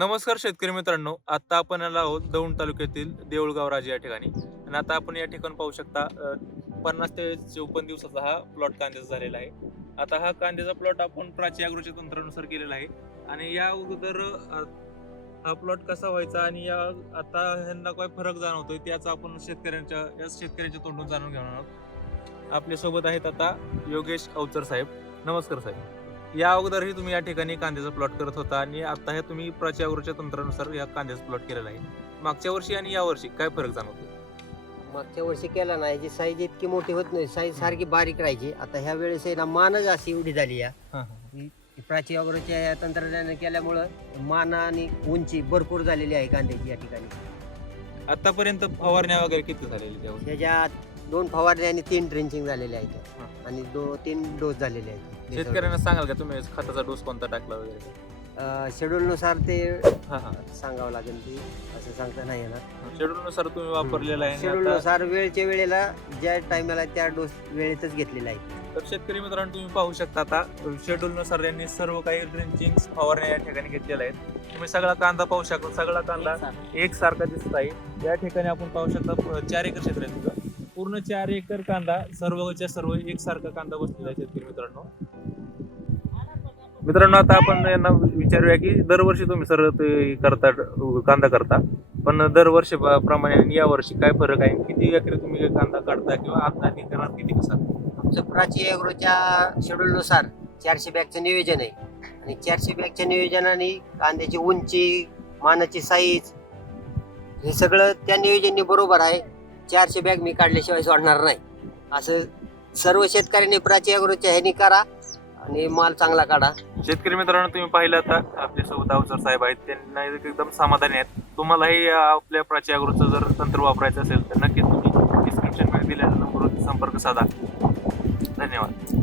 नमस्कार शेतकरी मित्रांनो आता आपण आलो आहोत दौंड तालुक्यातील देऊळगाव राजे या ठिकाणी. आणि आता आपण या ठिकाणी पाहू शकता पन्नास ते चौपन्न दिवसाचा हा प्लॉट कांद्याचा झालेला आहे. आता हा कांद्याचा प्लॉट आपण प्राची अग्रोच्या तंत्रानुसार केलेला आहे. आणि या अगोदर हा प्लॉट कसा व्हायचा आणि या आता ह्यांना काय फरक जाणवतोय त्याचा आपण शेतकऱ्यांच्या या शेतकऱ्यांच्या तोंडून जाणून घेणार आहोत. आपल्यासोबत आहेत आता योगेश अवचर साहेब. नमस्कार साहेब. या अगोदरही तुम्ही या ठिकाणी कांद्याचा प्लॉट करत होता आणि आता हे तुम्ही प्राची अग्रोच्या तंत्रानुसार या कांद्याचा प्लॉट केलेला आहे. मागच्या वर्षी आणि या वर्षी काय फरक जाणवतो मागच्या वर्षी केला नाही. याची साईज इतकी मोठी होत नाही साईज सारखी बारीक राहायची. आता ह्या वेळेस आहे ना मानच अशी एवढी झाली या. प्राची वगैरेच्या तंत्रज्ञान केल्यामुळं मान आणि उंची भरपूर झालेली आहे कांद्याची या ठिकाणी. आतापर्यंत फवारण्या वगैरे किती झालेली त्यावर त्याच्यात दोन फवारणी आणि तीन ड्रेंचिंग झालेले आहेत. आणि दो तीन डोस झालेले आहेत. शेतकऱ्यांना सांगाल का तुम्ही खताचा डोस कोणता टाकला वगैरे? शेड्यूल नुसार ते हा हा. सांगावं लागेल की असं सांगता नाही येणार. शेड्यूल नुसार तुम्ही वापरलेला आहे आणि आता- नुसार वेळच्या वेळेला ज्या टायमाला त्या डोस वेळेतच घेतलेला आहे. तर शेतकरी मित्रांनो तुम्ही पाहू शकता आता शेड्यूल नुसार यांनी सर्व काही ड्रिंचिंग फवारण्या या ठिकाणी घेतलेल्या आहेत. तुम्ही सगळा कांदा पाहू शकता सगळा कांदा एक सारखा. दिसत आहे. या ठिकाणी आपण पाहू शकता प- चार एकर क्षेत्र आहे तुझं पूर्ण चार एकर कांदा सर्वच्या सर्व एकसारखा कांदा बसलेला आहे शेतकरी मित्रांनो. मित्रांनो आता आपण यांना विचारूया की दरवर्षी तुम्ही सर ते करता कांदा करता पण दरवर्षी प्रमाणे आणि या वर्षी काय फरक आहे? किती एकरी तुम्ही कांदा काढता किंवा आता करणार किती कसा आमचं प्राची एग्रोच्या शेड्यूलनुसार चारशे बॅगचं नियोजन आहे. आणि चारशे बॅगच्या नियोजनाने कांद्याची उंची मानाची साईज हे सगळं त्या नियोजनाने बरोबर आहे. चारशे बॅग मी काढल्याशिवाय सोडणार नाही. असं सर्व शेतकऱ्यांनी प्राची अग्रोच्या ह्यानी करा आणि माल चांगला काढा. शेतकरी मित्रांनो तुम्ही पाहिलं आता आपल्यासोबत अवसर साहेब आहेत त्यांना एकदम समाधानी आहेत. तुम्हालाही आपल्या प्राची अग्रोचं जर तंत्र वापरायचं असेल तर नक्कीच तुम्ही डिस्क्रिप्शनमध्ये दिलेल्या नंबरवर संपर्क साधा. धन्यवाद.